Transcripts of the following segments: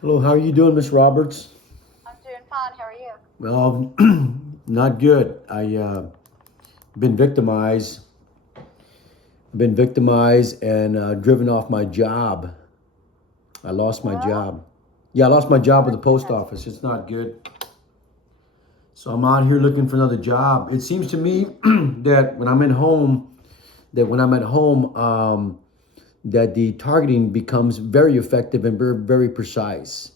Hello, how are you doing, Miss Roberts? I'm doing fine. How are you? Well, not good. I been victimized. Been victimized and driven off my job. I lost my Well, job. Yeah, I lost my job oh with the post goodness. office. It's not good. So I'm out here looking for another job. It seems to me that when I'm at home, that the targeting becomes very effective and very, very precise.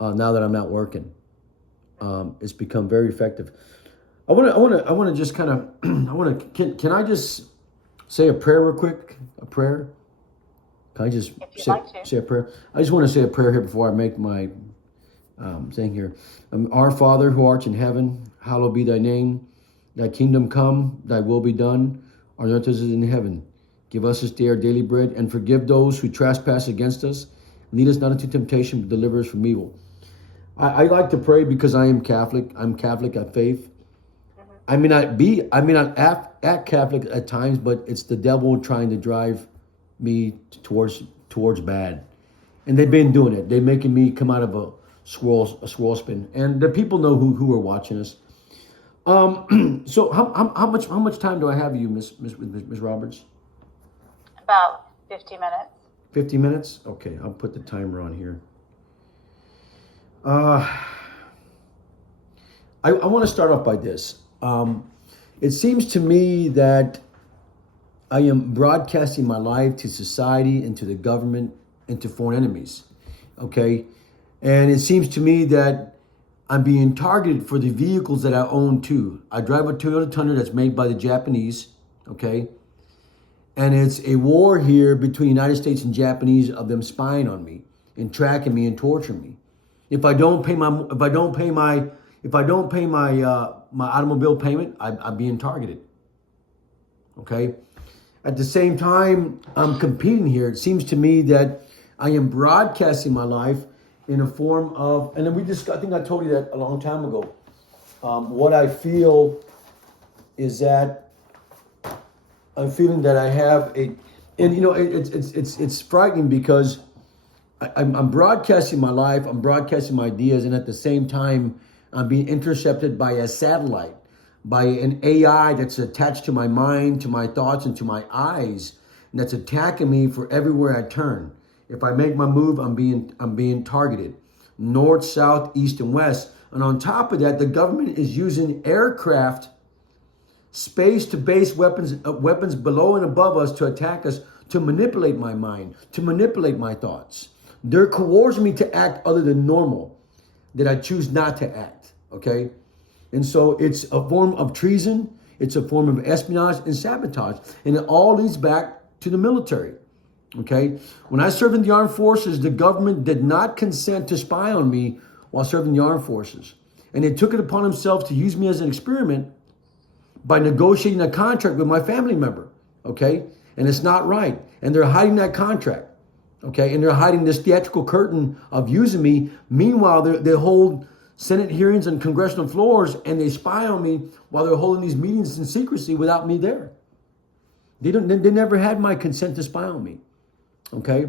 Now that I'm not working, it's become very effective. I want to just kind of, I want to, can I just say a prayer real quick? A prayer? Can I just If you'd like to. say a prayer? I just want to say a prayer here before I make my thing here. Our Father who art in heaven, hallowed be thy name. Thy kingdom come, thy will be done, on earth as it is in heaven. Give us this day our daily bread, and forgive those who trespass against us. Lead us not into temptation, but deliver us from evil. I like to pray because I am Catholic. I'm Catholic at faith. Hmm. I may not act Catholic at times, but it's the devil trying to drive me towards bad. And they've been doing it. They're making me come out of a swirl spin. And the people know who are watching us. So how much time do I have you, Miss Roberts? About 50 minutes. 50 minutes? Okay, I'll put the timer on here. Uh, I want to start off by this. It seems to me that I am broadcasting my life to society and to the government and to foreign enemies. Okay? And it seems to me that I'm being targeted for the vehicles that I own too. I drive a Toyota Tundra that's made by the Japanese. Okay? And it's a war here between the United States and Japanese of them spying on me and tracking me and torturing me. If I don't pay my automobile payment, I'm being targeted. Okay. At the same time, I'm competing here. It seems to me that I am broadcasting my life in a form of, and then I think I told you that a long time ago. What I feel is that I'm feeling that I have and it's frightening because I'm broadcasting my life, I'm broadcasting my ideas, and at the same time, I'm being intercepted by a satellite, by an AI that's attached to my mind, to my thoughts, and to my eyes, and that's attacking me for everywhere I turn. If I make my move, I'm being targeted, north, south, east, and west. And on top of that, the government is using aircraft space to base weapons below and above us to attack us, to manipulate my mind, to manipulate my thoughts. They're coercing me to act other than normal, that I choose not to act, okay? And so it's a form of treason, it's a form of espionage and sabotage, and it all leads back to the military, okay? When I served in the armed forces, the government did not consent to spy on me while serving the armed forces. And they took it upon themselves to use me as an experiment by negotiating a contract with my family member, okay? And it's not right. And they're hiding that contract, okay? And they're hiding this theatrical curtain of using me. Meanwhile, they hold Senate hearings on congressional floors and they spy on me while they're holding these meetings in secrecy without me there. They never had my consent to spy on me, okay?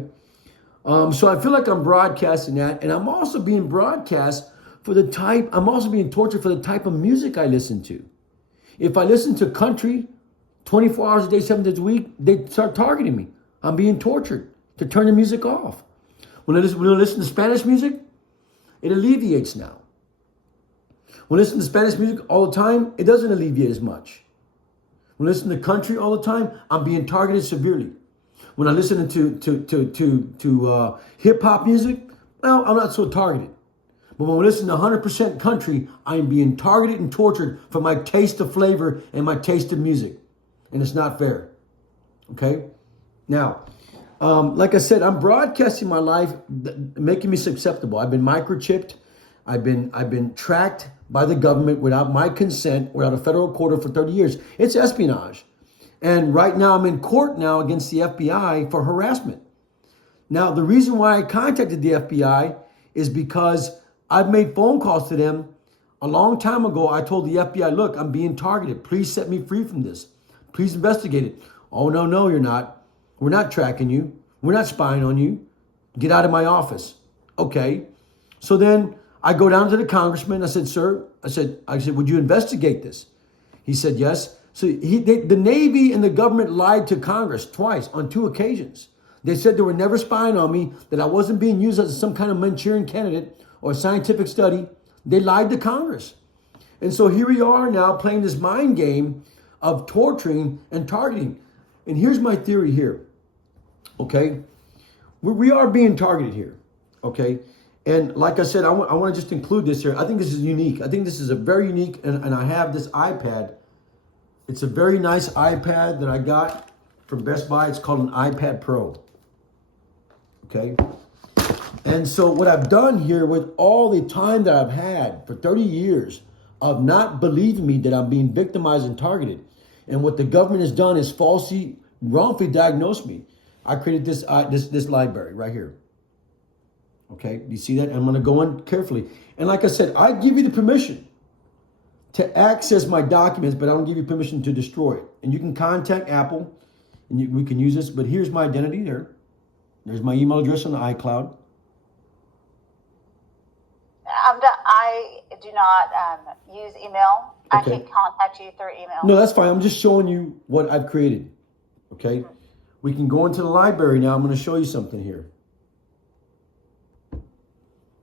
So I feel like I'm broadcasting that, and I'm also being broadcast for the type, I'm also being tortured for the type of music I listen to. If I listen to country 24 hours a day, 7 days a week, they start targeting me. I'm being tortured to turn the music off. When I listen to Spanish music, it alleviates now. When I listen to Spanish music all the time, it doesn't alleviate as much. When I listen to country all the time, I'm being targeted severely. When I listen to hip hop music, well, I'm not so targeted. But when I listen to 100% country, I'm being targeted and tortured for my taste of flavor and my taste of music. And it's not fair. Okay? Now, like I said, I'm broadcasting my life, making me susceptible. I've been microchipped. I've been tracked by the government without my consent, without a federal court order for 30 years. It's espionage. And right now I'm in court now against the FBI for harassment. Now, the reason why I contacted the FBI is because I've made phone calls to them a long time ago. I told the FBI, look, I'm being targeted. Please set me free from this. Please investigate it. Oh, no, you're not. We're not tracking you. We're not spying on you. Get out of my office. Okay. So then I go down to the congressman. I said, sir, I said, would you investigate this? He said, yes. So the Navy and the government lied to Congress twice on 2 occasions. They said they were never spying on me, that I wasn't being used as some kind of Manchurian candidate or scientific study. They lied to Congress. And so here we are now playing this mind game of torturing and targeting. And here's my theory here, okay? We are being targeted here, okay? And like I said, I want to just include this here. I think this is unique. I think this is a very unique, and I have this iPad. It's a very nice iPad that I got from Best Buy. It's called an iPad Pro, okay? And so what I've done here with all the time that I've had for 30 years of not believing me that I'm being victimized and targeted, and what the government has done is wrongfully diagnosed me. I created this library right here. Okay, you see that? I'm going to go in carefully. And like I said, I give you the permission to access my documents, but I don't give you permission to destroy it. And you can contact Apple, and we can use this. But here's my identity there. There's my email address on the iCloud. I do not use email. Okay. I can contact you through email. No, that's fine. I'm just showing you what I've created. Okay? Mm-hmm. We can go into the library now. I'm going to show you something here.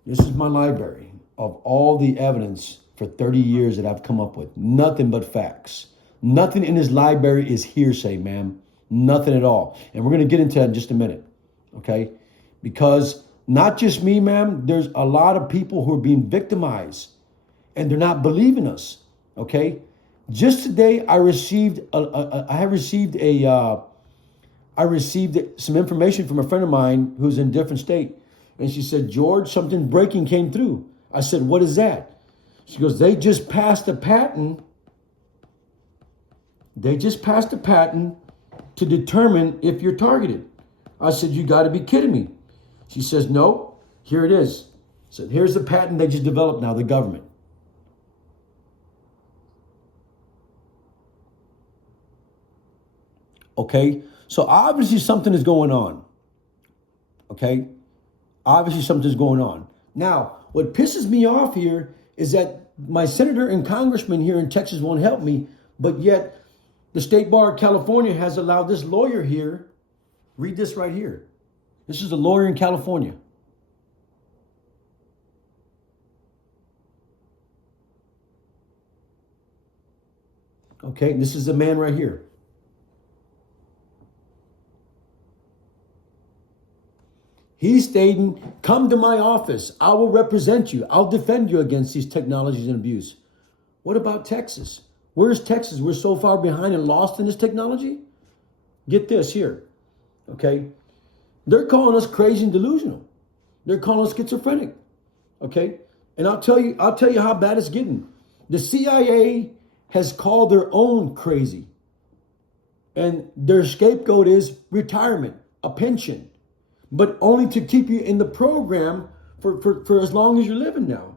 This is my library of all the evidence for 30 years that I've come up with. Nothing but facts. Nothing in this library is hearsay, ma'am. Nothing at all. And we're going to get into that in just a minute. Okay? Because not just me, ma'am. There's a lot of people who are being victimized and they're not believing us. Okay? Just today, I received some information from a friend of mine who's in a different state. And she said, George, something breaking came through. I said, what is that? She goes, they just passed a patent. They just passed a patent to determine if you're targeted. I said, you got to be kidding me. She says, no, here it is. I said, here's the patent they just developed now, the government. Okay, so obviously something is going on. Okay, obviously something's going on. Now, what pisses me off here is that my senator and congressman here in Texas won't help me, but yet the State Bar of California has allowed this lawyer here. Read this right here. This is a lawyer in California. Okay, this is the man right here. He's stating, come to my office. I will represent you. I'll defend you against these technologies and abuse. What about Texas? Where's Texas? We're so far behind and lost in this technology. Get this here, okay? They're calling us crazy and delusional. They're calling us schizophrenic, okay? And I'll tell you how bad it's getting. The CIA has called their own crazy. And their scapegoat is retirement, a pension, but only to keep you in the program for as long as you're living now.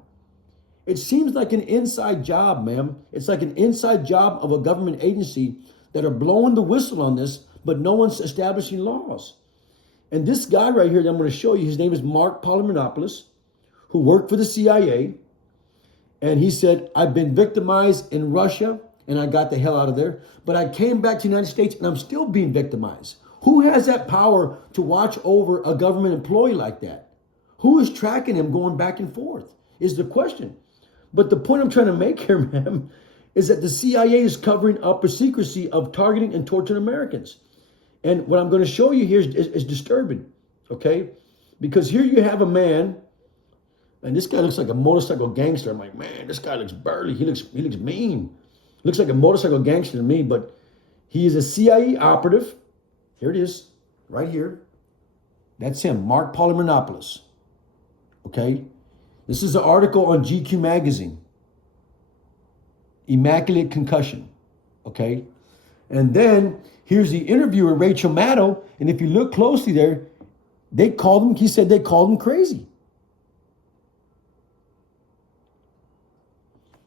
It seems like an inside job, ma'am. It's like an inside job of a government agency that are blowing the whistle on this, but no one's establishing laws. And this guy right here that I'm going to show you, his name is Mark Polymenopoulos, who worked for the CIA. And he said, I've been victimized in Russia and I got the hell out of there. But I came back to the United States and I'm still being victimized. Who has that power to watch over a government employee like that? Who is tracking him going back and forth is the question. But the point I'm trying to make here, ma'am, is that the CIA is covering up a secrecy of targeting and torturing Americans. And what I'm going to show you here is disturbing, okay? Because here you have a man, and this guy looks like a motorcycle gangster. I'm like, man, this guy looks burly. He looks mean. Looks like a motorcycle gangster to me, but he is a CIA operative. Here it is, right here. That's him, Mark Polymenopoulos, okay? This is an article on GQ magazine. Immaculate concussion, okay? And then here's the interviewer, Rachel Maddow, and if you look closely there, he said they called him crazy.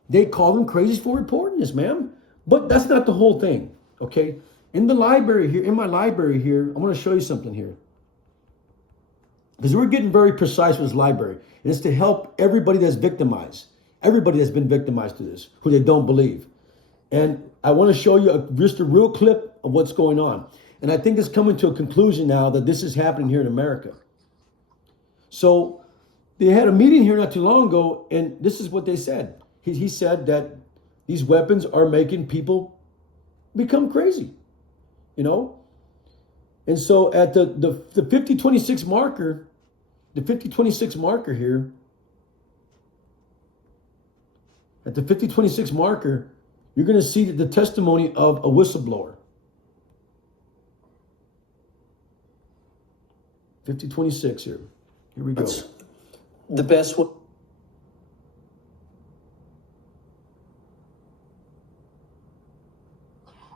They called him crazy for reporting this, ma'am. But that's not the whole thing, okay? In my library here, I'm going to show you something here. Because we're getting very precise with this library. And it's to help everybody that's victimized. Everybody that's been victimized to this, who they don't believe. And I want to show you just a real clip of what's going on. And I think it's coming to a conclusion now that this is happening here in America. So they had a meeting here not too long ago, and this is what they said. He said that these weapons are making people become crazy, you know? And so at the 5026 marker, here, at the 5026 marker, you're going to see the testimony of a whistleblower. 5026 here. Here we go. That's the best one.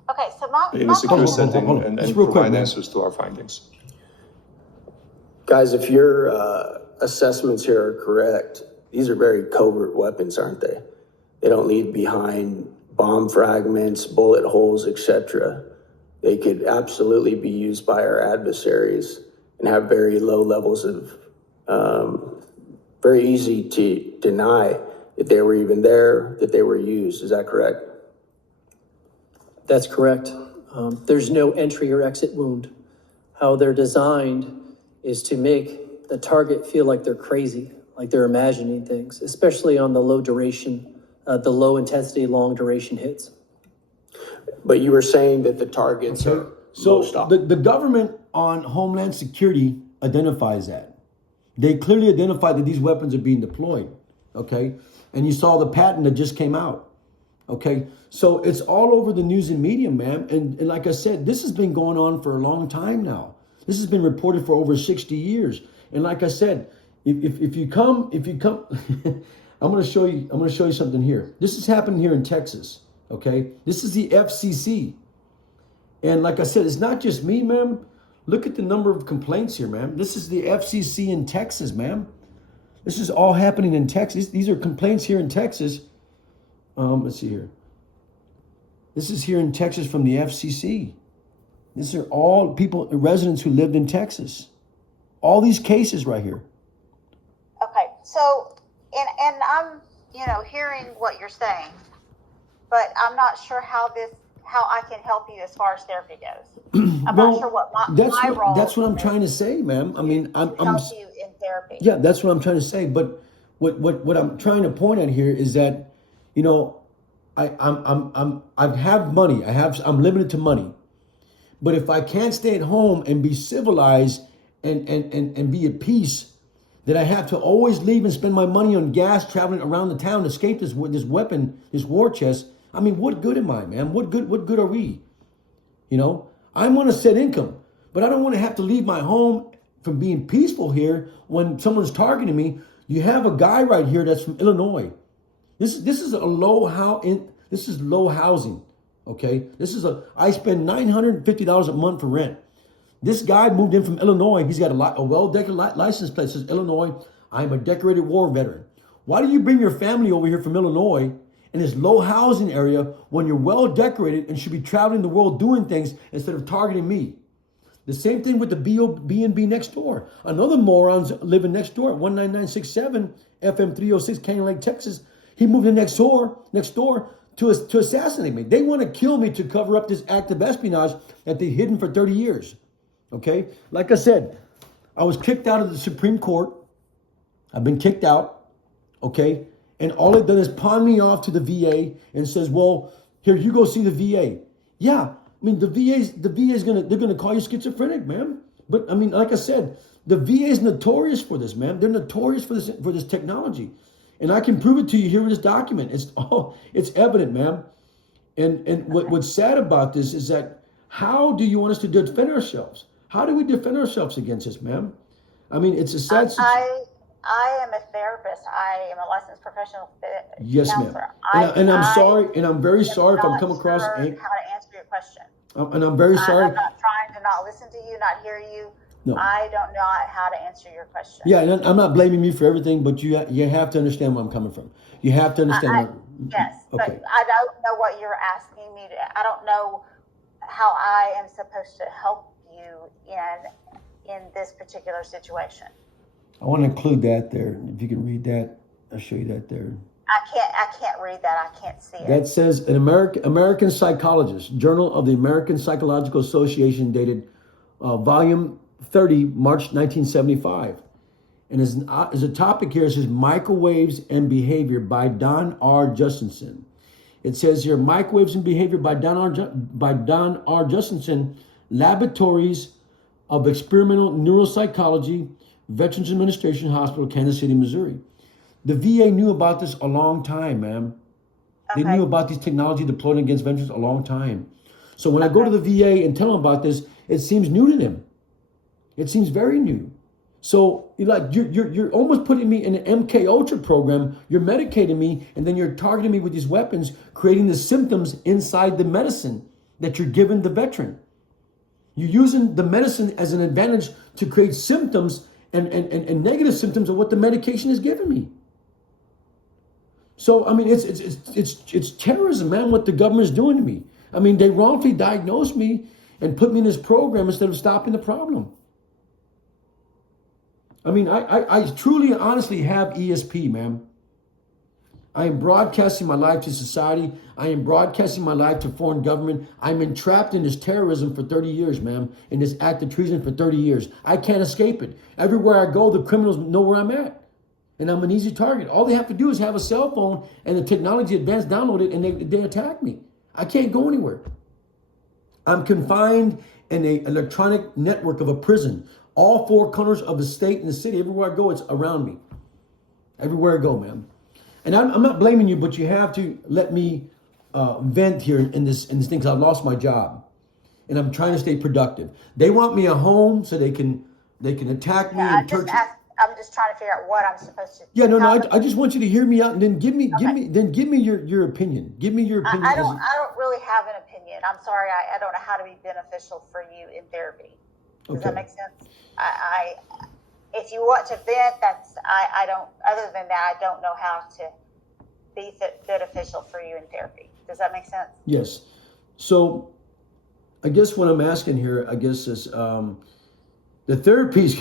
Okay, so in a secure question- setting hold on. and Just real quick, provide man. answers to our findings. Guys, if your assessments here are correct, these are very covert weapons, aren't they? They don't leave behind bomb fragments, bullet holes, etc. They could absolutely be used by our adversaries and have very low levels of, very easy to deny that they were even there, that they were used. Is that correct? That's correct. There's no entry or exit wound. How they're designed is to make the target feel like they're crazy, like they're imagining things, especially on the low duration, the low intensity, long duration hits. But you were saying that the targets are So most the government on Homeland Security identifies that. They clearly identified that these weapons are being deployed, okay? And you saw the patent that just came out, okay? So it's all over the news and media, ma'am. And like I said, this has been going on for a long time now. This has been reported for over 60 years. And like I said, if you come, I'm going to show you something here. This is happening here in Texas, okay? This is the FCC. And like I said, it's not just me, ma'am. Look at the number of complaints here, ma'am. This is the FCC in Texas, ma'am. This is all happening in Texas. These are complaints here in Texas. Let's see here. This is here in Texas from the FCC. These are all people, residents who lived in Texas. All these cases right here. Okay, so, and I'm, hearing what you're saying, but I'm not sure how I can help you as far as therapy goes. I'm not sure what my role. That's what I'm trying to say, ma'am. I mean, I'm help you in therapy. Yeah, that's what I'm trying to say. But what I'm trying to point at here is that, I have money. I'm limited to money. But if I can't stay at home and be civilized and be at peace, then I have to always leave and spend my money on gas traveling around the town to escape this weapon, this war chest. I mean, what good am I, man? What good are we? You know, I want a set income, but I don't want to have to leave my home from being peaceful here when someone's targeting me. You have a guy right here that's from Illinois. This is low housing. Okay, I spend $950 a month for rent. This guy moved in from Illinois. He's got a well-decorated license plate. It says Illinois. I'm a decorated war veteran. Why do you bring your family over here from Illinois in this low housing area when you're well decorated and should be traveling the world doing things instead of targeting me? The same thing with the B&B next door. Another moron's living next door at 19967 FM 306 Canyon Lake, Texas. He moved in next door to assassinate me. They want to kill me to cover up this act of espionage that they've hidden for 30 years. Okay? Like I said, I was kicked out of the Supreme Court. I've been kicked out. Okay? And all it done is pawn me off to the VA and says, well, here, you go see the VA. Yeah, I mean, the VA's they're gonna call you schizophrenic, man. But I mean, like I said, the VA is notorious for this, man. They're notorious for this technology. And I can prove it to you here with this document. It's evident, man. And what's sad about this is that how do you want us to defend ourselves? How do we defend ourselves against this, man? I mean, it's a sad situation. I am a therapist. I am a licensed professional Yes, ma'am. counselor. And I'm sorry, and I'm very sorry if I'm coming across. How to answer your question. And I'm very sorry. I'm not trying to not listen to you, not hear you. No. I don't know how to answer your question. Yeah, and I'm not blaming you for everything, but you have to understand where I'm coming from. You have to understand. Yes, okay. But I don't know what you're asking me to. I don't know how I am supposed to help you in this particular situation. I want to include that there. If you can read that, I'll show you that there. I can't read that. I can't see it. That says an American psychologist, Journal of the American Psychological Association, dated volume 30, March 1975. And as a topic here, it says Microwaves and Behavior by Don R. Justinson. It says here, Microwaves and Behavior by Don R. Justinson, Laboratories of Experimental Neuropsychology, Veterans Administration Hospital, Kansas City, Missouri. The VA knew about this a long time, ma'am. They knew about these technology deployed against veterans a long time. So when I go to the VA and tell them about this, it seems new to them. It seems very new. So you're almost putting me in an MK Ultra program. You're medicating me, and then you're targeting me with these weapons, creating the symptoms inside the medicine that you're giving the veteran. You're using the medicine as an advantage to create symptoms and negative symptoms of what the medication is giving me. So I mean, it's terrorism, man. What the government is doing to me. I mean, they wrongfully diagnosed me and put me in this program instead of stopping the problem. I mean, I truly, honestly have ESP, man. I am broadcasting my life to society. I am broadcasting my life to foreign government. I'm entrapped in this terrorism for 30 years, ma'am, in this act of treason for 30 years. I can't escape it. Everywhere I go, the criminals know where I'm at. And I'm an easy target. All they have to do is have a cell phone and the technology advanced download it, and they attack me. I can't go anywhere. I'm confined in an electronic network of a prison. All four corners of the state and the city, everywhere I go, it's around me. Everywhere I go, ma'am. And I'm not blaming you, but you have to let me vent here in this thing, because I lost my job, and I'm trying to stay productive. They want me at home so they can attack me and torture. I'm just trying to figure out what I'm supposed to. Yeah, no. I just want you to hear me out, and then give me your opinion. Give me your opinion. I don't really have an opinion. I'm sorry. I don't know how to be beneficial for you in therapy. Does that make sense? If you want to vent, I don't. Other than that, I don't know how to be beneficial for you in therapy. Does that make sense? Yes. So, I guess what I'm asking here, is the therapies.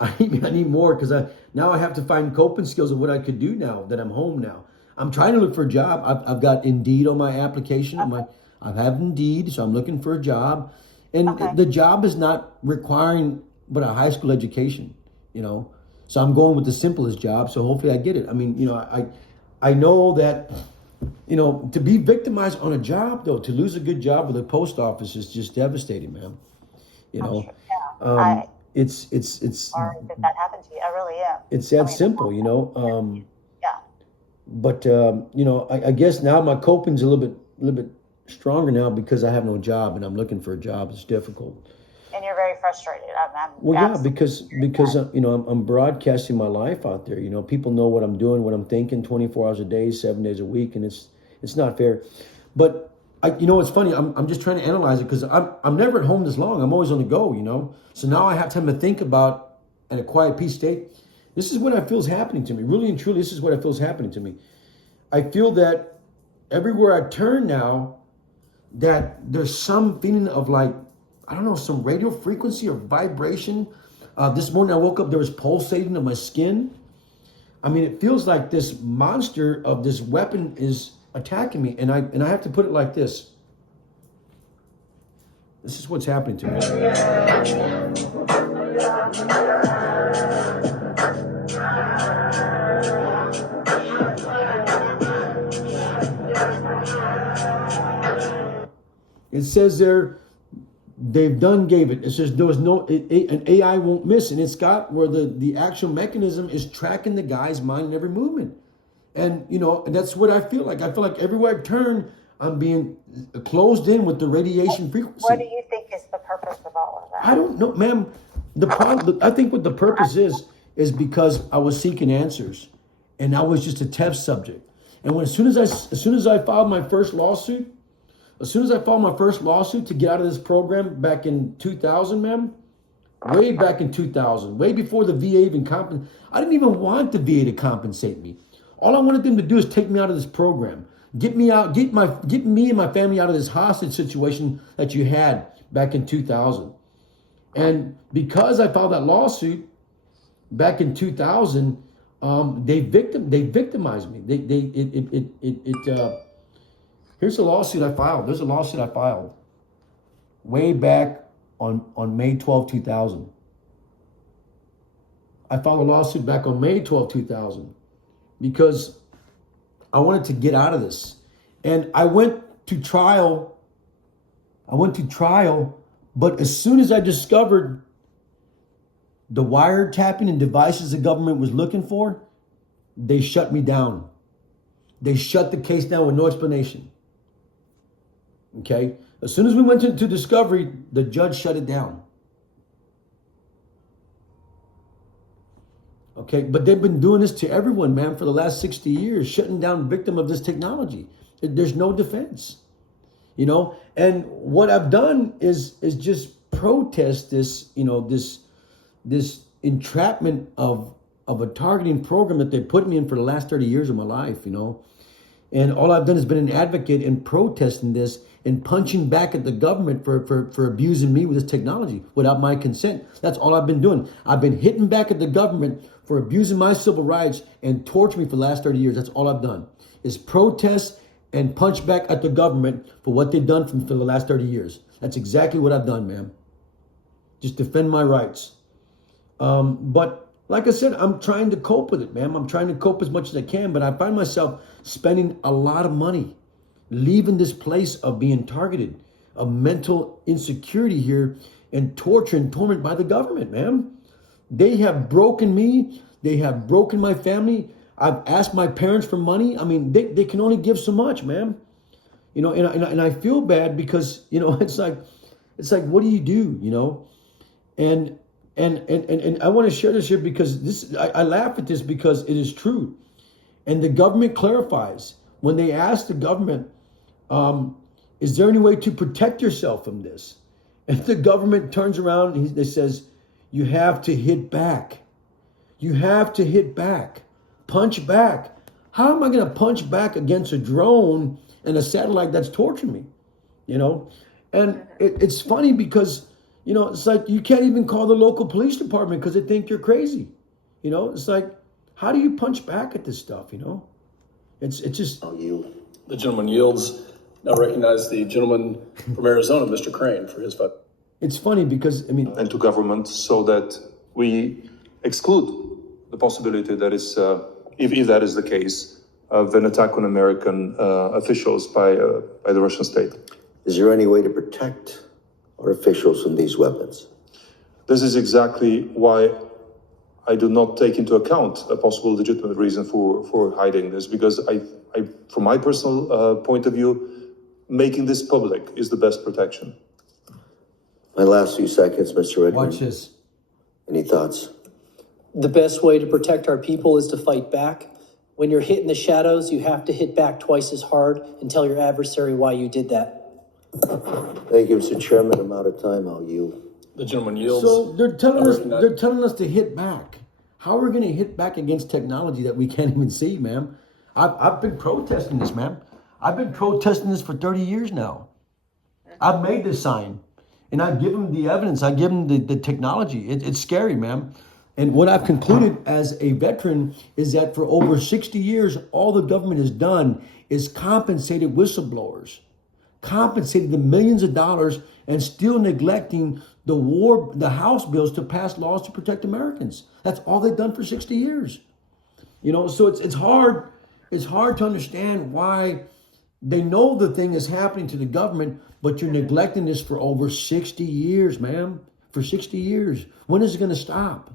I need more, because now I have to find coping skills of what I could do now that I'm home now. I'm trying to look for a job. I've got Indeed on my application. I have Indeed, so I'm looking for a job, and the job is not requiring but a high school education. So I'm going with the simplest job. So hopefully I get it. I mean, I know that you know, to be victimized on a job, though, to lose a good job with the post office is just devastating, man. You know, Yeah. it's Sorry that happened to you. I really am. it's that I mean, simple, you know. Yeah. But you know, I guess now my coping's a little bit stronger now because I have no job and I'm looking for a job. It's difficult. And you're very frustrated. I'm Well, yeah, absolutely because you know, I'm broadcasting my life out there. You know, people know what I'm doing, what I'm thinking, 24 hours a day, 7 days a week, and it's not fair. But you know, it's funny. I'm just trying to analyze it because I'm never at home this long. I'm always on the go. You know, so now I have time to think about in a quiet peace state. This is what I feel is happening to me. Really and truly, this is what I feel is happening to me. I feel that everywhere I turn now, that there's some feeling of like, I don't know, some radio frequency or vibration. This morning I woke up, there was pulsating of my skin. I mean, it feels like this monster of this weapon is attacking me. And I have to put it like this. This is what's happening to me. It says there, gave it. It says there was an AI won't miss. And it's got where the actual mechanism is tracking the guy's mind in every movement. And, you know, and that's what I feel like. I feel like everywhere I turn, I'm being closed in with the radiation frequency. What do you think is the purpose of all of that? I don't know, ma'am. The problem, I think what the purpose is because I was seeking answers and I was just a test subject. And as soon as I filed my first lawsuit, to get out of this program back in 2000, ma'am, way back in 2000, way before the VA even I didn't even want the VA to compensate me. All I wanted them to do is take me out of this program, get me and my family out of this hostage situation that you had back in 2000. And because I filed that lawsuit back in 2000, they victimized me. Here's a lawsuit I filed. There's a lawsuit I filed way back on May 12, 2000. I filed a lawsuit back on May 12, 2000 because I wanted to get out of this. And I went to trial, but as soon as I discovered the wiretapping and devices the government was looking for, they shut me down. They shut the case down with no explanation. Okay? As soon as we went to discovery, the judge shut it down. Okay? But they've been doing this to everyone, man, for the last 60 years, shutting down victim of this technology. There's no defense. You know? And what I've done is just protest this, you know, this entrapment of a targeting program that they put me in for the last 30 years of my life, you know? And all I've done is been an advocate in protesting this and punching back at the government for abusing me with this technology without my consent. That's all I've been doing. I've been hitting back at the government for abusing my civil rights and torturing me for the last 30 years. That's all I've done is protest and punch back at the government for what they've done for the last 30 years. That's exactly what I've done, ma'am. Just defend my rights. But like I said, I'm trying to cope with it, ma'am. I'm trying to cope as much as I can, but I find myself spending a lot of money, leaving this place of being targeted, of mental insecurity here, and torture and torment by the government, ma'am. They have broken me. They have broken my family. I've asked my parents for money. I mean, they can only give so much, ma'am. You know, and I feel bad because, you know, it's like, what do you do, you know? And I want to share this here because I laugh at this because it is true. And the government clarifies when they ask the government, is there any way to protect yourself from this? And the government turns around and they says, you have to hit back. You have to hit back. Punch back. How am I going to punch back against a drone and a satellite that's torturing me? You know? And it's funny because, you know, it's like you can't even call the local police department because they think you're crazy. You know, it's like, how do you punch back at this stuff, you know? It's just... I'll yield. The gentleman yields. Now recognize the gentleman from Arizona, Mr. Crane, for his vote. It's funny because, I mean... And to government so that we exclude the possibility that is, if that is the case, of an attack on American officials by the Russian state. Is there any way to protect our officials from these weapons? This is exactly why I do not take into account a possible legitimate reason for hiding this, because I from my personal point of view, making this public is the best protection. My last few seconds, Mr. Redmond. Watch this. Any thoughts? The best way to protect our people is to fight back. When you're hit in the shadows, you have to hit back twice as hard and tell your adversary why you did that. Thank you, Mr. Chairman. I'm out of time. I'll yield. The gentleman yields. So they're telling us recognize- they're telling us to hit back. How are we going to hit back against technology that we can't even see, ma'am? I've been protesting this, ma'am. I've been protesting this for 30 years now. I've made this sign, and I give them the evidence. I give them the technology. It's scary, ma'am. And what I've concluded as a veteran is that for over 60 years, all the government has done is compensated whistleblowers, compensated the millions of dollars, and still neglecting the House bills to pass laws to protect Americans. That's all they've done for 60 years. You know, so it's hard to understand why they know the thing is happening to the government, but you're neglecting this for over 60 years, ma'am. For 60 years. When is it going to stop?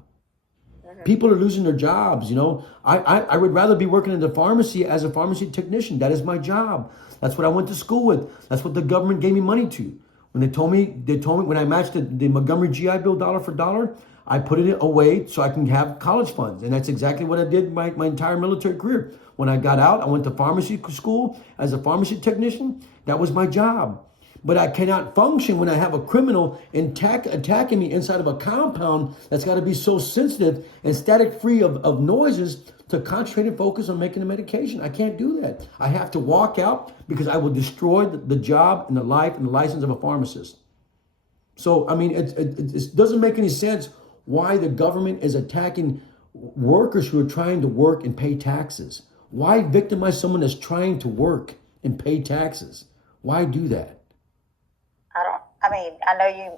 People are losing their jobs, you know. I would rather be working in the pharmacy as a pharmacy technician. That is my job. That's what I went to school with. That's what the government gave me money to. When they told me when I matched the Montgomery GI Bill dollar for dollar, I put it away so I can have college funds. And that's exactly what I did my entire military career. When I got out, I went to pharmacy school as a pharmacy technician. That was my job. But I cannot function when I have a criminal attacking me inside of a compound that's got to be so sensitive and static free of noises to concentrate and focus on making the medication. I can't do that. I have to walk out because I will destroy the job and the life and the license of a pharmacist. So, I mean, it doesn't make any sense why the government is attacking workers who are trying to work and pay taxes. Why victimize someone that's trying to work and pay taxes? Why do that? I know you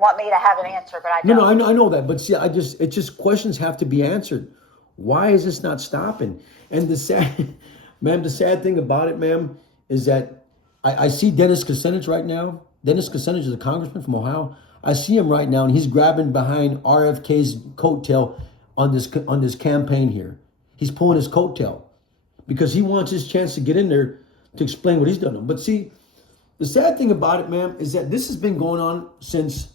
want me to have an answer, but I don't. No, I know that, but see, it's just questions have to be answered. Why is this not stopping? And the sad thing about it, ma'am, is that I see Dennis Kucinich right now. Dennis Kucinich is a congressman from Ohio. I see him right now, and he's grabbing behind RFK's coattail on this campaign here. He's pulling his coattail because he wants his chance to get in there to explain what he's done. But see, the sad thing about it, ma'am, is that this has been going on since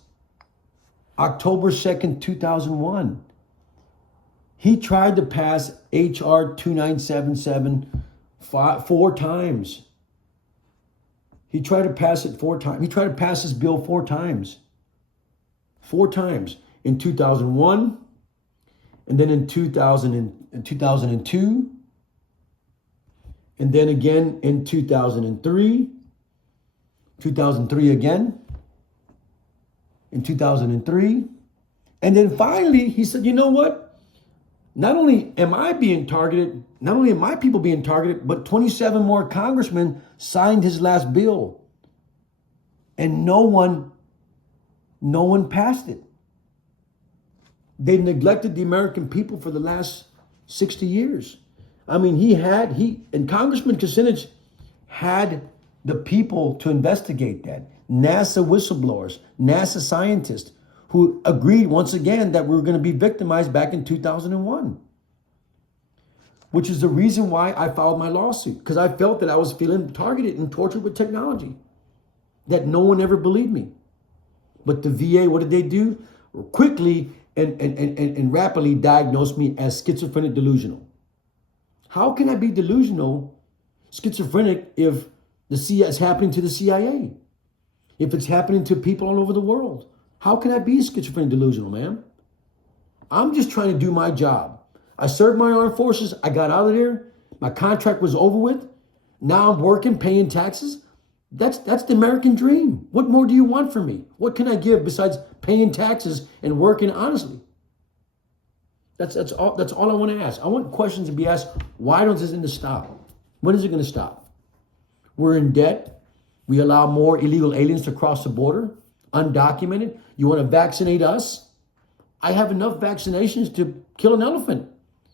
October 2nd, 2001. He tried to pass H.R. 2977 four times. He tried to pass it 4 times. He tried to pass this bill 4 times. 4 times. In 2001, and then in 2002, and then again in 2003, 2003 again, in 2003. And then finally, he said, you know what? Not only am I being targeted, not only am my people being targeted, but 27 more congressmen signed his last bill. And no one passed it. They neglected the American people for the last 60 years. I mean, and Congressman Kucinich had the people to investigate that. NASA whistleblowers, NASA scientists who agreed once again that we were going to be victimized back in 2001. Which is the reason why I filed my lawsuit, because I felt that I was feeling targeted and tortured with technology, that no one ever believed me. But the VA, what did they do? Quickly and rapidly diagnosed me as schizophrenic delusional. How can I be delusional, schizophrenic, if it's happening to the CIA? If it's happening to people all over the world? How can I be schizophrenic delusional, ma'am? I'm just trying to do my job. I served my armed forces. I got out of there. My contract was over with. Now I'm working, paying taxes. That's the American dream. What more do you want from me? What can I give besides paying taxes and working honestly? That's all I want to ask. I want questions to be asked. Why don't this stop? When is it going to stop? We're in debt. We allow more illegal aliens to cross the border, undocumented. You want to vaccinate us? I have enough vaccinations to kill an elephant.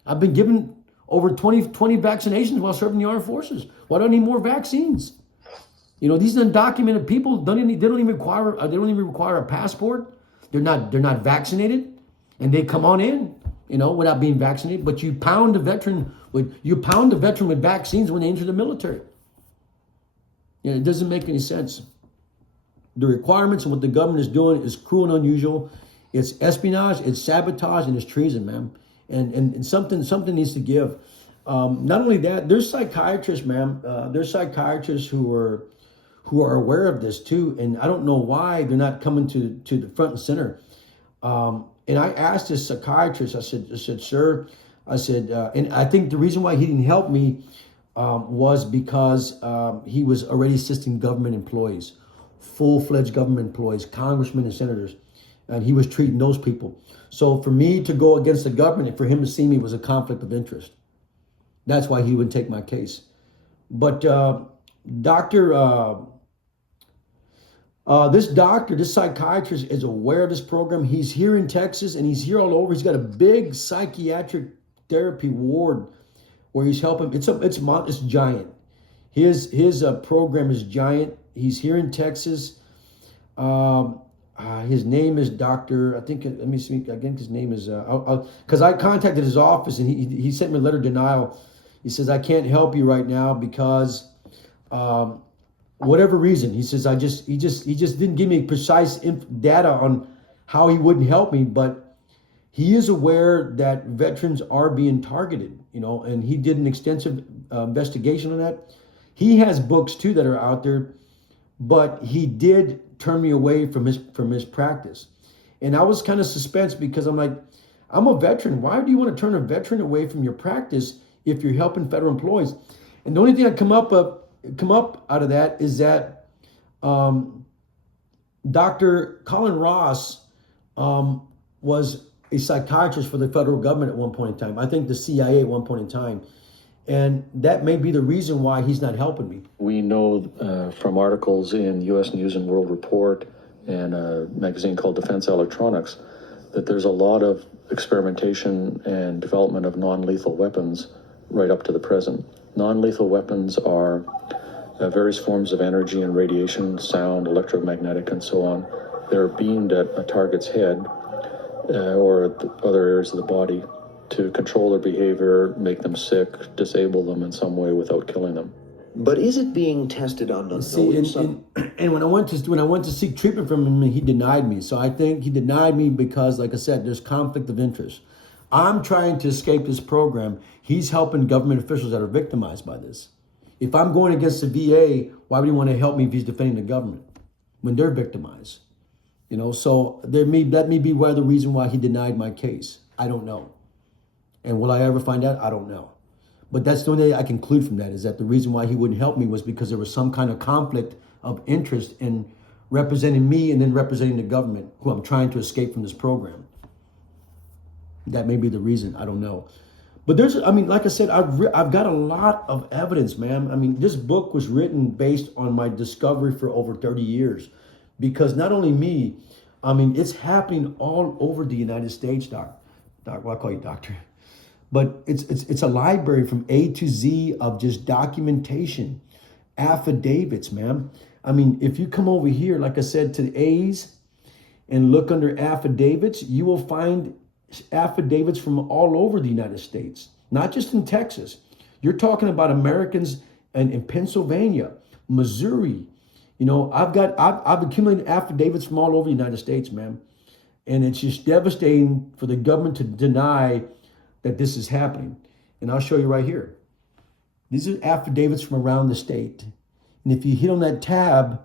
I've been given over 20 vaccinations while serving the armed forces. Why do I need more vaccines? You know, these undocumented people they don't even require a passport. They're not vaccinated, and they come on in, you know, without being vaccinated. But you pound the veteran with vaccines when they enter the military. You know, it doesn't make any sense. The requirements and what the government is doing is cruel and unusual. It's espionage, it's sabotage, and it's treason, man. And something needs to give. Not only that, there's psychiatrists, ma'am. There's psychiatrists who are aware of this too, and I don't know why they're not coming to the front and center. And I asked this psychiatrist. I said, sir, I said, and I think the reason why he didn't help me was because he was already assisting government employees, full-fledged government employees, congressmen and senators, and he was treating those people. So for me to go against the government and for him to see me was a conflict of interest. That's why he wouldn't take my case. But this psychiatrist is aware of this program. He's here in Texas and he's here all over. He's got a big psychiatric therapy ward where he's helping. It's giant. His program is giant. He's here in Texas. His name is Dr. I think, let me see again, his name is, because I contacted his office and he sent me a letter of denial. He says, I can't help you right now because, whatever reason, he says, he just didn't give me precise data on how he wouldn't help me, but he is aware that veterans are being targeted, you know, and he did an extensive investigation on that. He has books too that are out there, but he did turn me away from his practice. And I was kind of suspense because I'm like, I'm a veteran. Why do you want to turn a veteran away from your practice if you're helping federal employees? And the only thing that come up out of that is that Dr. Colin Ross was a psychiatrist for the federal government at one point in time. I think the CIA at one point in time. And that may be the reason why he's not helping me. We know from articles in U.S. News and World Report and a magazine called Defense Electronics that there's a lot of experimentation and development of non-lethal weapons right up to the present. Non-lethal weapons are various forms of energy and radiation, sound, electromagnetic, and so on. They're beamed at a target's head or other areas of the body to control their behavior, make them sick, disable them in some way without killing them. But is it being tested on See, and when I went to seek treatment from him, he denied me. So I think he denied me because, like I said, there's conflict of interest. I'm trying to escape this program. He's helping government officials that are victimized by this. If I'm going against the VA, why would he want to help me if he's defending the government when they're victimized? You know, so that may be the reason why he denied my case. I don't know. And will I ever find out? I don't know. But that's the only thing I conclude from that, is that the reason why he wouldn't help me was because there was some kind of conflict of interest in representing me and then representing the government, who I'm trying to escape from this program. That may be the reason. I don't know. But like I said, I've got a lot of evidence, man. I mean, this book was written based on my discovery for over 30 years. Because not only me, I mean, it's happening all over the United States, Doc. Well, I call you doctor. But it's a library from A to Z of just documentation, affidavits, man. I mean, if you come over here, like I said, to the A's and look under affidavits, you will find affidavits from all over the United States, not just in Texas. You're talking about Americans in Pennsylvania, Missouri. You know, I've accumulated affidavits from all over the United States, man. And it's just devastating for the government to deny that this is happening. And I'll show you right here. These are affidavits from around the state. And if you hit on that tab,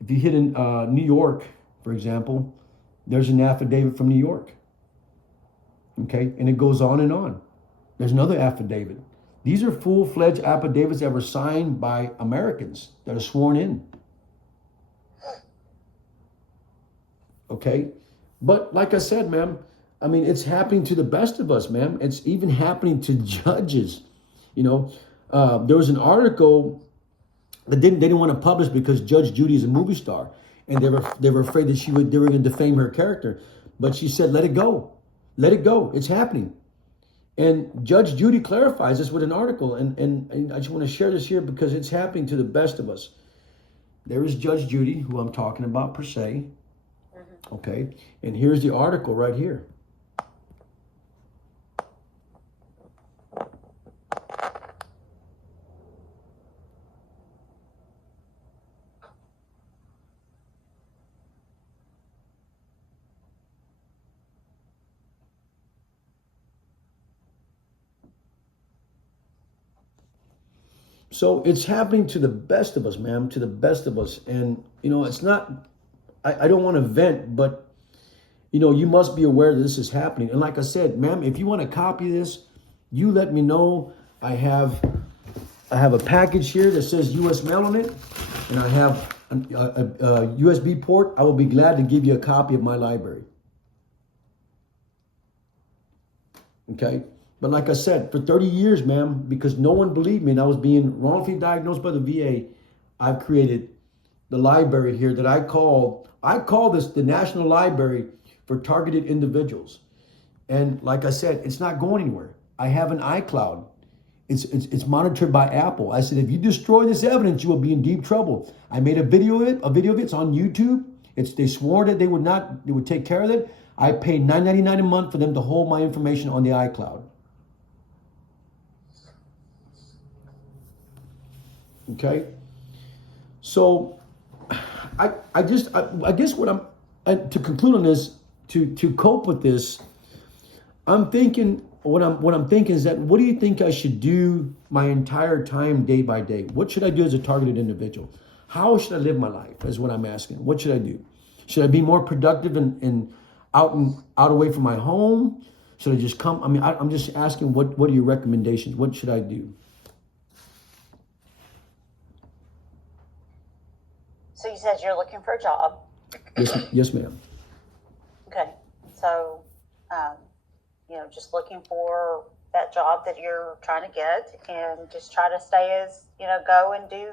if you hit in New York, for example, there's an affidavit from New York. Okay, and it goes on and on. There's another affidavit. These are full-fledged affidavits that were signed by Americans that are sworn in. Okay, but like I said, ma'am, I mean, it's happening to the best of us, ma'am. It's even happening to judges. You know, there was an article that they didn't want to publish because Judge Judy is a movie star, and they were afraid that they were going to defame her character. But she said, "Let it go, let it go. It's happening." And Judge Judy clarifies this with an article, and I just want to share this here because it's happening to the best of us. There is Judge Judy, who I'm talking about per se. Okay, and here's the article right here. So it's happening to the best of us, ma'am, to the best of us. And, it's not, I don't want to vent, but, you must be aware that this is happening. And like I said, ma'am, if you want to copy this, you let me know. I have a package here that says U.S. mail on it, and I have a USB port. I will be glad to give you a copy of my library. Okay? But like I said, for 30 years, ma'am, because no one believed me and I was being wrongfully diagnosed by the VA, I've created the library here that I call this the National Library for Targeted Individuals. And like I said, it's not going anywhere. I have an iCloud. It's monitored by Apple. I said, if you destroy this evidence, you will be in deep trouble. I made a video of it. It's on YouTube. They swore that they would take care of it. I paid $9.99 a month for them to hold my information on the iCloud. Okay, so I guess what to conclude on this, to cope with this, I'm thinking what I'm thinking is that what do you think I should do my entire time, day by day? What should I do as a targeted individual? How should I live my life? Is what I'm asking. What should I do? Should I be more productive and out away from my home? Should I just come? I mean, I'm just asking. What are your recommendations? What should I do? So you said you're looking for a job. Yes, ma'am. Okay. So, just looking for that job that you're trying to get and just try to stay as, go and do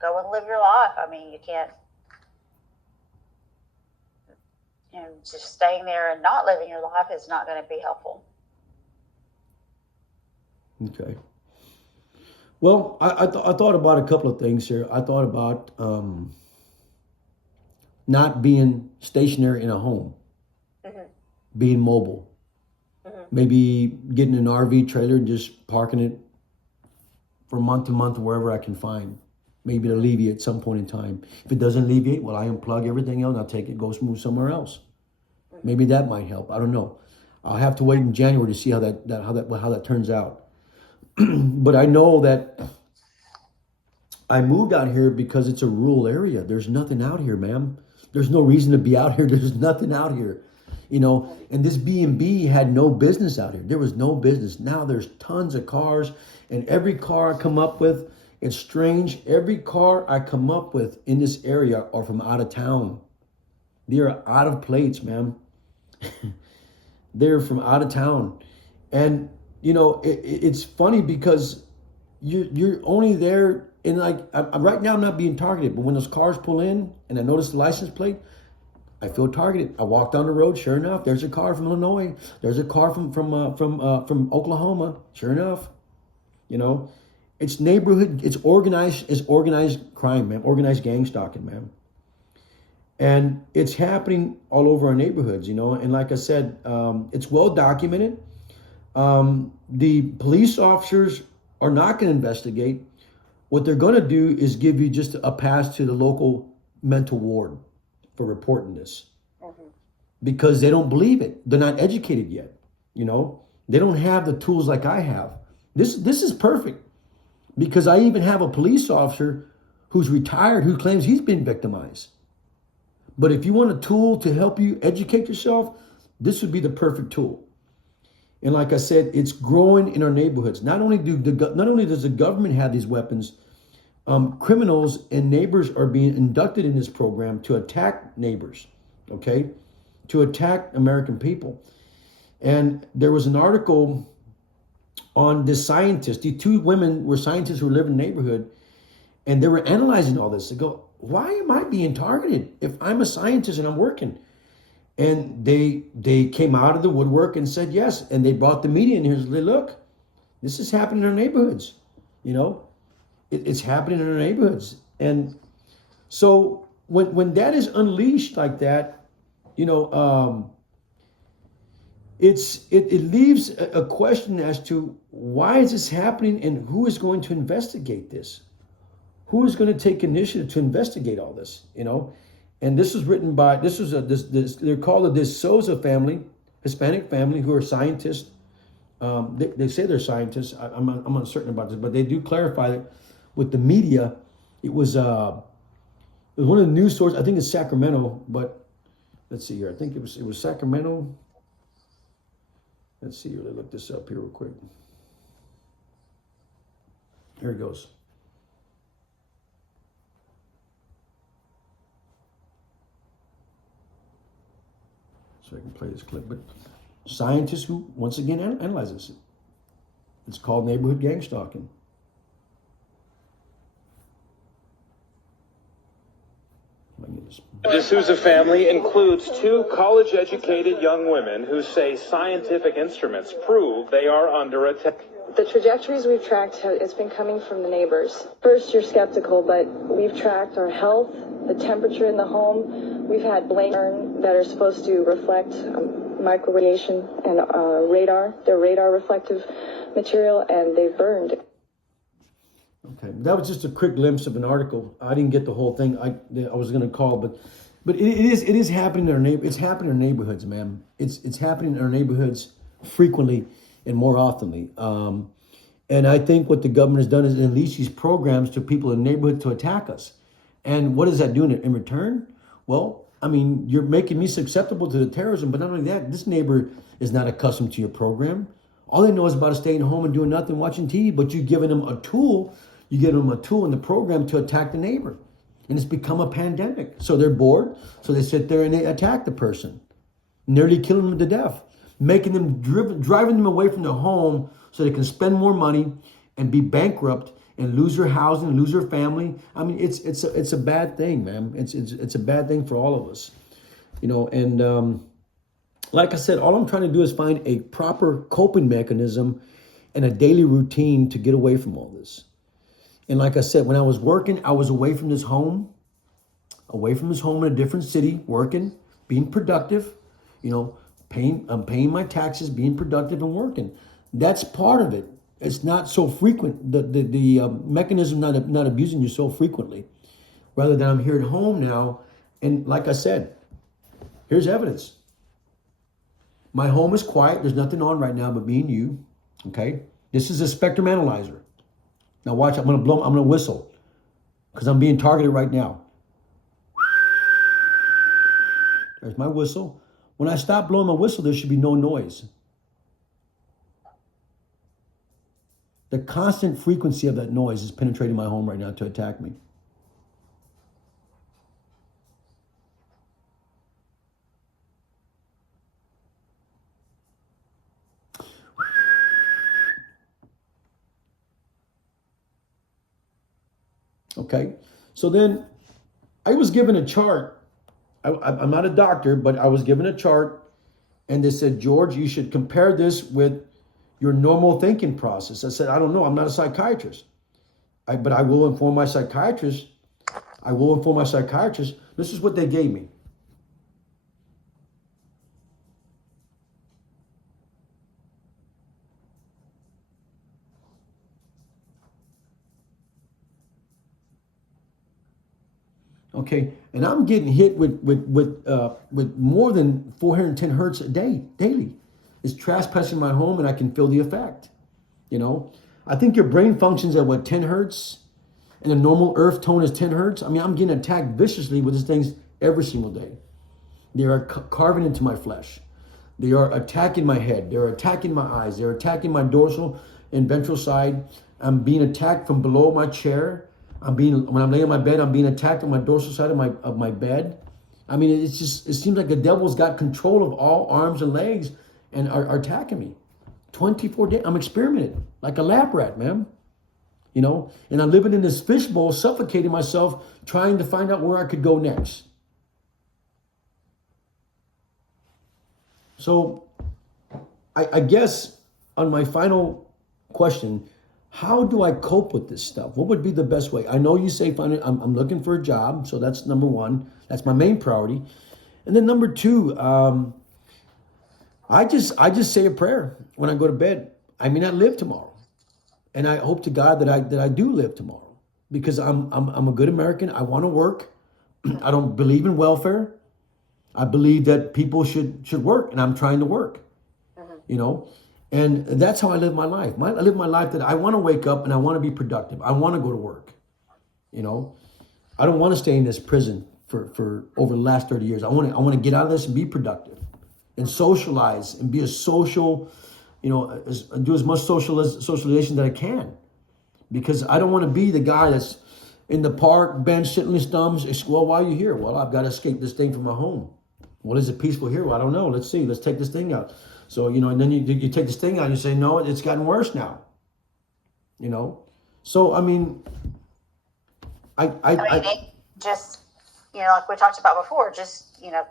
go and live your life. I mean, you can't, just staying there and not living your life is not going to be helpful. Okay. Well, I thought about a couple of things here. I thought about not being stationary in a home, being mobile, maybe getting an RV trailer and just parking it from month to month wherever I can find, maybe to alleviate at some point in time. If it doesn't alleviate, well, I unplug everything else and I'll take it, move somewhere else. Maybe that might help. I don't know. I'll have to wait in January to see how that turns out. But I know that I moved out here because it's a rural area. There's nothing out here, ma'am. There's no reason to be out here. There's nothing out here, and this B&B had no business out here. There was no business. Now there's tons of cars, and every car I come up with, it's strange. Every car I come up with in this area are from out of town. They are out of plates, ma'am. They're from out of town. And it's funny because you're only there in right now I'm not being targeted, but when those cars pull in and I notice the license plate, I feel targeted. I walk down the road, sure enough, there's a car from Illinois. There's a car from Oklahoma. Sure enough, it's neighborhood. It's organized crime, man. Organized gang stalking, man. And it's happening all over our neighborhoods, And like I said, it's well documented. The police officers are not going to investigate. What they're going to do is give you just a pass to the local mental ward for reporting this, because they don't believe it. They're not educated yet. They don't have the tools like I have. This is perfect, because I even have a police officer who's retired who claims he's been victimized. But if you want a tool to help you educate yourself, this would be the perfect tool. And like I said, it's growing in our neighborhoods. Not only does the government have these weapons, criminals and neighbors are being inducted in this program to attack neighbors, okay? To attack American people. And there was an article on this scientist. The two women were scientists who live in the neighborhood, and they were analyzing all this. They go, why am I being targeted if I'm a scientist and I'm working? And they came out of the woodwork and said yes. And they brought the media in here and said, look, this is happening in our neighborhoods. You know, it's happening in our neighborhoods. And so when that is unleashed like that, you know, it leaves a question as to why is this happening and who is going to investigate this? Who is going to take initiative to investigate all this? You know, and this was written by they're called the Souza family, Hispanic family, who are scientists. They say they're scientists. I'm uncertain about this, but they do clarify that with the media. It was one of the news sources. I think it's Sacramento, but let's see here. I think it was Sacramento. Let's see here. Let me look this up here real quick. Here it goes. So I can play this clip. But scientists who, once again, analyze this. It's called neighborhood gang stalking. The D'Souza family includes two college-educated young women who say scientific instruments prove they are under attack. The trajectories we've tracked, it's been coming from the neighbors. First, you're skeptical, but we've tracked our health, the temperature in the home. We've had blanks that are supposed to reflect microradiation and radar. They're radar reflective material, and they've burned. Okay, that was just a quick glimpse of an article. I didn't get the whole thing. I was going to call, but it is happening in our neighbor. It's happening in our neighborhoods, man. It's happening in our neighborhoods frequently and more oftenly. And I think what the government has done is unleash these programs to people in the neighborhood to attack us. And what is that doing in return? Well, I mean, you're making me susceptible to the terrorism, but not only that, this neighbor is not accustomed to your program. All they know is about staying home and doing nothing, watching TV, but you've given them a tool. You give them a tool in the program to attack the neighbor. And it's become a pandemic. So they're bored. So they sit there and they attack the person, nearly killing them to death, making them, driving them away from their home so they can spend more money and be bankrupt and lose their housing, lose their family. I mean, it's a bad thing, man. It's a bad thing for all of us, you know. And like I said, all I'm trying to do is find a proper coping mechanism and a daily routine to get away from all this. And like I said, when I was working, I was away from this home in a different city, working, being productive, you know, I'm paying my taxes, being productive and working. That's part of it. It's not so frequent. The mechanism not abusing you so frequently, rather than I'm here at home now. And like I said, here's evidence. My home is quiet. There's nothing on right now but me and you. Okay. This is a spectrum analyzer. Now watch, I'm going to whistle because I'm being targeted right now. There's my whistle. When I stop blowing my whistle, there should be no noise. The constant frequency of that noise is penetrating my home right now to attack me. Okay, so then I was given a chart. I'm not a doctor, but I was given a chart, and they said, George, you should compare this with your normal thinking process. I said, I don't know. I'm not a psychiatrist, but I will inform my psychiatrist. This is what they gave me. Okay, and I'm getting hit with more than 410 hertz a day, daily. It's trespassing my home, and I can feel the effect. You know, I think your brain functions at 10 hertz, and a normal earth tone is 10 hertz. I mean, I'm getting attacked viciously with these things every single day. They are carving into my flesh. They are attacking my head. They're attacking my eyes. They're attacking my dorsal and ventral side. I'm being attacked from below my chair. When I'm laying in my bed, I'm being attacked on my dorsal side of my bed. I mean, it seems like the devil's got control of all arms and legs and are attacking me. 24 days, I'm experimenting like a lab rat, man. You know, and I'm living in this fishbowl, suffocating myself, trying to find out where I could go next. So I guess on my final question, how do I cope with this stuff? What would be the best way? I know you say I'm looking for a job, so that's number one. That's my main priority. And then number two, I just say a prayer when I go to bed. I may not live tomorrow, and I hope to God that I do live tomorrow, because I'm a good American. I want to work. I don't believe in welfare. I believe that people should work, and I'm trying to work. You know, and that's how I live my life. I live my life that I want to wake up and I want to be productive. I want to go to work. You know, I don't want to stay in this prison for over the last 30 years. I want to get out of this and be productive and socialize and be a social, you know, do as much socialization that I can, because I don't want to be the guy that's in the park bench sitting his thumbs. Well, why are you here? Well, I've got to escape this thing from my home. Well, is it peaceful here? Well, I don't know. Let's see. Let's take this thing out. So, you know, and then you take this thing out and you say, no, it's gotten worse now. You know? So, I mean, just, you know, like we talked about before, just, you know,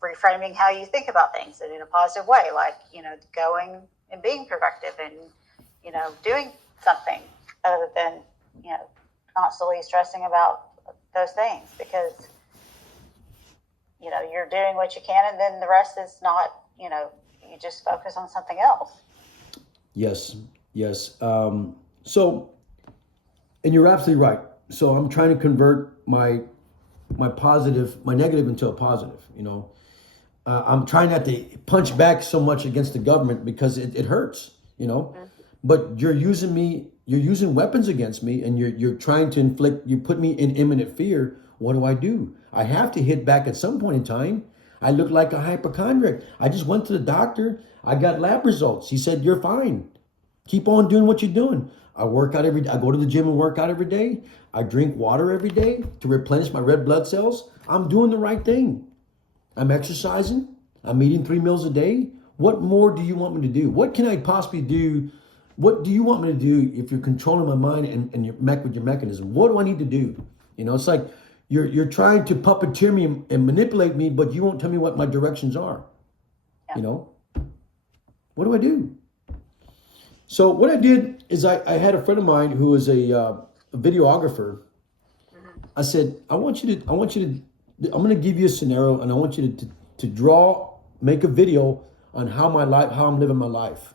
reframing how you think about things in a positive way, like, you know, going and being productive and, you know, doing something other than, you know, constantly stressing about those things, because, you know, you're doing what you can and then the rest is not, you know, you just focus on something else. Yes. So, and you're absolutely right. So I'm trying to convert my negative into a positive, you know. I'm trying not to punch back so much against the government because it hurts, you know. Mm-hmm. But you're using weapons against me, and you're trying to you put me in imminent fear. What do? I have to hit back at some point in time. I look like a hypochondriac. I just went to the doctor. I got lab results. He said, you're fine. Keep on doing what you're doing. I work out I go to the gym and work out every day. I drink water every day to replenish my red blood cells. I'm doing the right thing. I'm exercising. I'm eating 3 meals a day. What more do you want me to do? What can I possibly do? What do you want me to do if you're controlling my mind and you're with your mechanism? What do I need to do? You know, it's like you're trying to puppeteer me and manipulate me, but you won't tell me what my directions are. Yeah. You know, what do I do? So what I did is I had a friend of mine who was a videographer. I said, I'm going to give you a scenario, and I want you to make a video on how I'm living my life.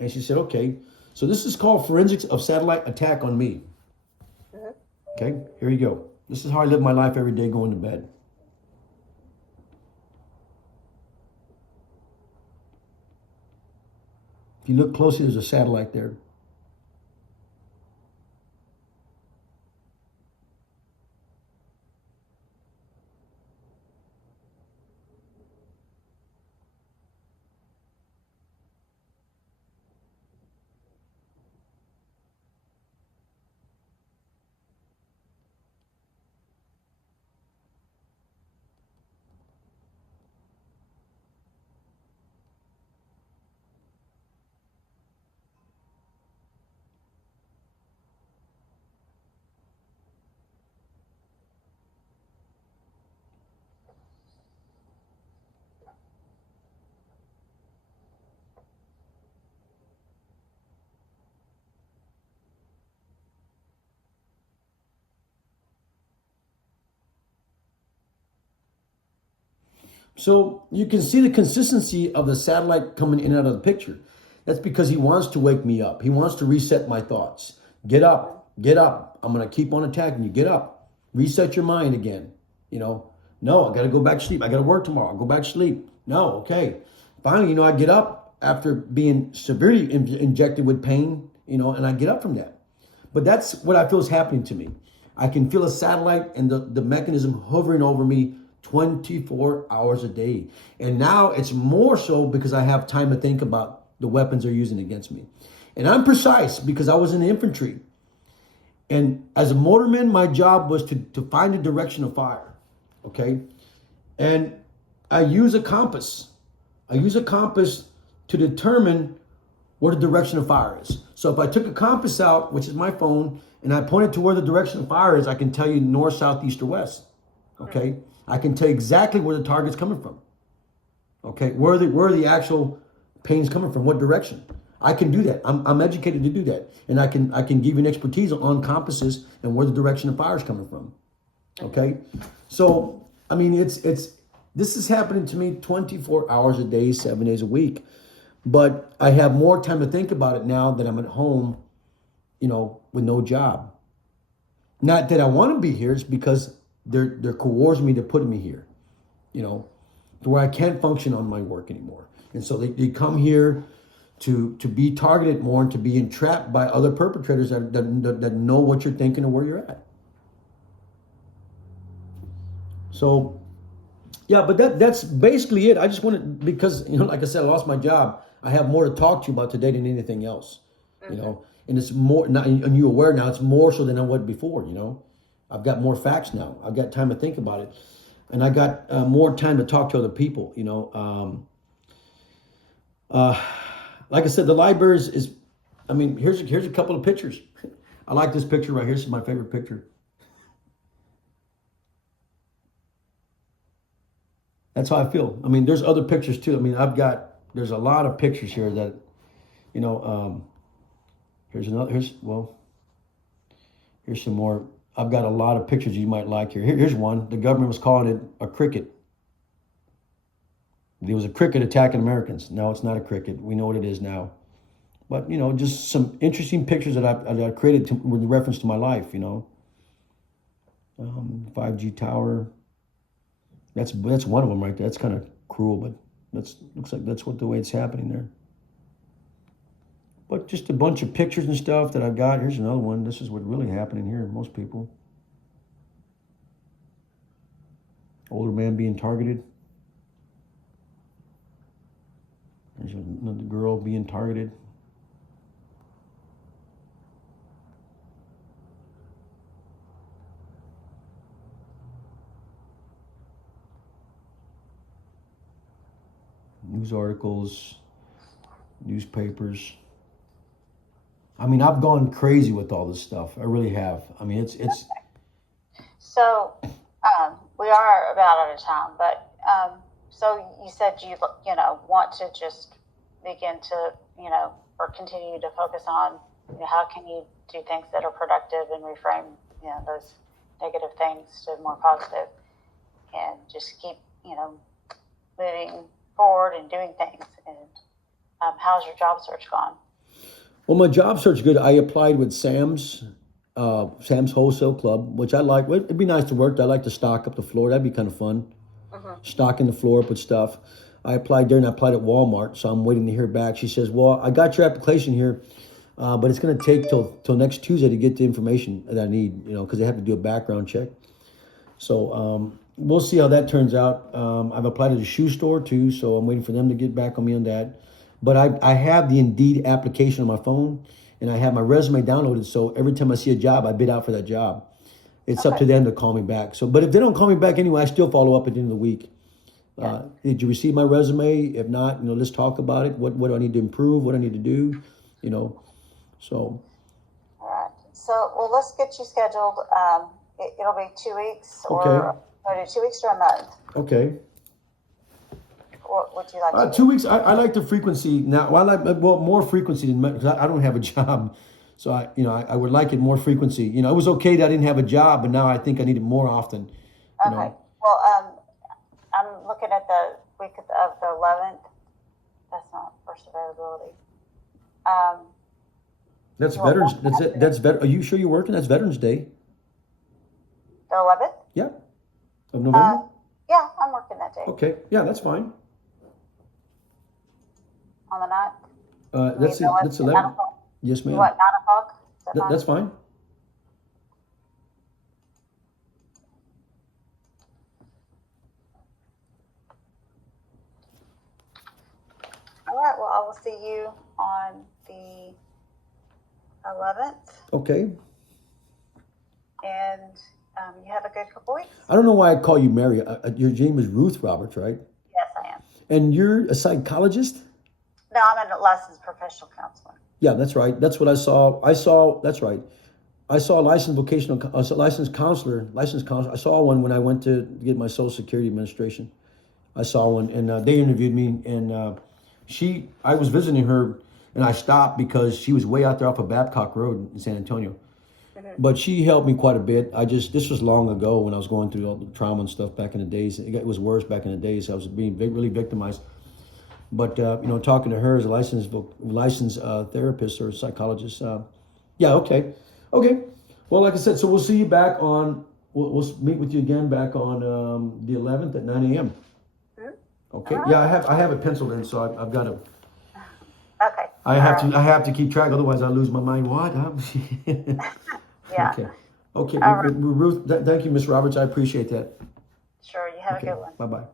And she said, okay. So this is called Forensics of Satellite Attack on Me. Okay, here you go. This is how I live my life every day going to bed. If you look closely, there's a satellite there. So you can see the consistency of the satellite coming in and out of the picture. That's because he wants to wake me up. He wants to reset my thoughts. Get up, get up. I'm going to keep on attacking you. Get up, reset your mind again. You know, no, I got to go back to sleep. I got to work tomorrow. I'll go back to sleep. No, okay. Finally, you know, I get up after being severely injected with pain, you know, and I get up from that. But that's what I feel is happening to me. I can feel a satellite and the mechanism hovering over me 24 hours a day. And now it's more so because I have time to think about the weapons they're using against me. And I'm precise because I was in the infantry. And as a motorman, my job was to find the direction of fire. Okay? And I use a compass. I use a compass to determine where the direction of fire is. So if I took a compass out, which is my phone, and I pointed to where the direction of fire is, I can tell you north, south, east, or west. Okay? I can tell you exactly where the target's coming from. Okay, where are the actual pains coming from? What direction? I can do that. I'm educated to do that, and I can give you an expertise on compasses and where the direction of fire is coming from. Okay, so I mean this is happening to me 24 hours a day, 7 days a week, but I have more time to think about it now that I'm at home, with no job. Not that I want to be here; it's because they're coercing me to put me here, to where I can't function on my work anymore. And so they come here to be targeted more and to be entrapped by other perpetrators that know what you're thinking and where you're at. So, yeah, but that's basically it. I just wanted, because, like I said, I lost my job. I have more to talk to you about today than anything else, and it's more, not, and you're aware now, it's more so than I was before, I've got more facts now. I've got time to think about it. And I got more time to talk to other people, like I said, the library is here's a couple of pictures. I like this picture right here. This is my favorite picture. That's how I feel. I mean, there's other pictures too. I mean, there's a lot of pictures here that, here's some more. I've got a lot of pictures you might like here. Here's one. The government was calling it a cricket. There was a cricket attacking Americans. No, it's not a cricket. We know what it is now. But, just some interesting pictures that I created with reference to my life, 5G tower. That's one of them right there. That's kind of cruel, but looks like that's the way it's happening there. But just a bunch of pictures and stuff that I've got. Here's another one. This is what's really happening here. Most people. Older man being targeted. There's another girl being targeted. News articles, newspapers. I mean, I've gone crazy with all this stuff. I really have. I mean, it's. So, we are about out of time, but so you said you want to just begin to or continue to focus on how can you do things that are productive and reframe those negative things to more positive, and just keep moving forward and doing things. And how's your job search gone? Well, my job search is good. I applied with Sam's Wholesale Club, which I like. It'd be nice to work. I like to stock up the floor. That'd be kind of fun. Stocking the floor up with stuff. I applied there and I applied at Walmart, so I'm waiting to hear back. She says, well, I got your application here, but it's going to take till next Tuesday to get the information that I need, because they have to do a background check. So we'll see how that turns out. I've applied at a shoe store too, so I'm waiting for them to get back on me on that. But I have the Indeed application on my phone, and I have my resume downloaded, so every time I see a job, I bid out for that job. It's up to them to call me back. So, but if they don't call me back anyway, I still follow up at the end of the week. Did you receive my resume? If not, let's talk about it. What do I need to improve? What I need to do? So. All right. So, well, let's get you scheduled. It'll be 2 weeks, or 2 weeks or a month. Okay. What would you like? 2 weeks. I like the frequency now. Well, I like more frequency than because I don't have a job. So I would like it more frequency. It was okay that I didn't have a job, but now I think I need it more often. Okay. Well, I'm looking at the week of the 11th. That's not first availability. That's Veterans. That's it. That's Are you sure you're working? That's Veterans Day. The 11th? Yeah. Of November. Yeah, I'm working that day. Okay. Yeah, that's fine. On the 9th. That's 11. Yes, ma'am. What, 9 o'clock? That's fine. All right. Well, I will see you on the 11th. Okay. And you have a good couple weeks. I don't know why I call you Mary. Your name is Ruth Roberts, right? Yes, I am. And you're a psychologist? No, I'm a licensed professional counselor. Yeah, that's right. That's what I saw. That's right. I saw a licensed counselor. I saw one when I went to get my Social Security Administration. I saw one, and they interviewed me, and I was visiting her, and I stopped because she was way out there off of Babcock Road in San Antonio. But she helped me quite a bit. This was long ago when I was going through all the trauma and stuff back in the days. It was worse back in the days. I was being really victimized. But talking to her as a licensed therapist or psychologist, yeah, okay. Well, like I said, so we'll see you back on. We'll meet with you again back on the 11th at 9 a.m. Okay. All right. Yeah, I have it penciled in, so I've got to. Okay. I have to keep track, otherwise I lose my mind. What? Yeah. Okay. All right. Ruth, thank you, Miss Roberts. I appreciate that. Sure. You have a good one. Bye bye.